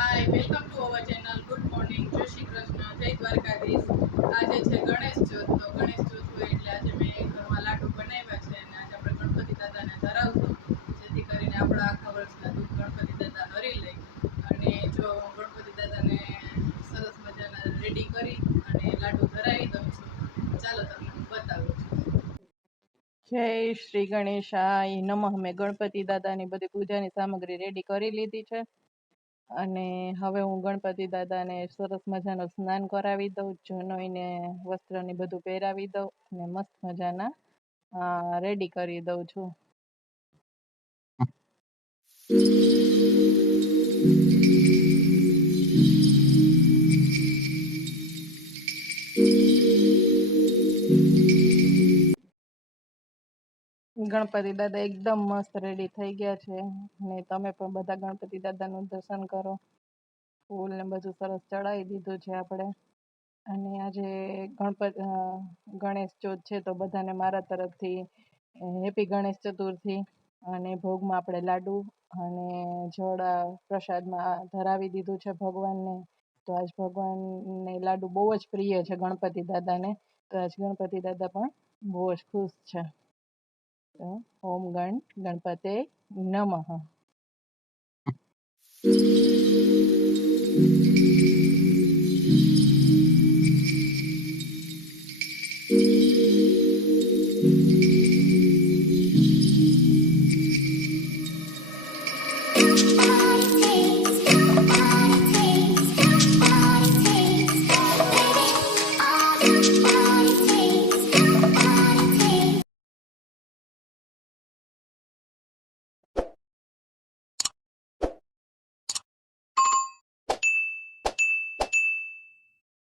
Hi, welcome to our channel. Good morning, Jai Shri Krishna, જય દ્વારકાધીશ. આજે છે ગણેશ ચોથ. તો ગણેશ ચોથ હોય એટલે આજે મેં ઘરમાં લાડુ બનાવ્યા છે અને આજે આપણે ગણપતિ દાદાને ધરાવશું, જેથી કરીને આપણા આખા વર્ષના દુઃખ ગણપતિ દાદા હરી લે. અને જો ગણપતિ દાદાને સરસ મજાના રેડી કરી અને લાડુ ધરાવી દઉં છું. ચાલો તમને હું બતાવું છું. જય શ્રી ગણેશાય નમઃ. મેં ગણપતિ દાદાની બધી પૂજાની સામગ્રી રેડી કરી લીધી છે અને હવે હું ગણપતિ દાદાને સરસ મજાનું સ્નાન કરાવી દઉં, જનોઈને વસ્ત્રની બધું પહેરાવી દઉં અને મસ્ત મજાના રેડી કરી દઉં છું. ગણપતિ દાદા એકદમ મસ્ત રેડી થઈ ગયા છે અને તમે પણ બધા ગણપતિ દાદાનું દર્શન કરો. ફૂલ ને બધું સરસ ચડાવી દીધું છે આપણે. અને આજે ગણેશ ચોથ છે તો બધાને મારા તરફથી હેપી ગણેશ ચતુર્થી. અને ભોગમાં આપણે લાડુ અને જળ પ્રસાદમાં ધરાવી દીધું છે ભગવાનને. તો આજ ભગવાનને લાડુ બહુ જ પ્રિય છે ગણપતિ દાદાને. તો આજ ગણપતિ દાદા પણ બહુ જ ખુશ છે. તો ઓમ ગણપતે નમઃ.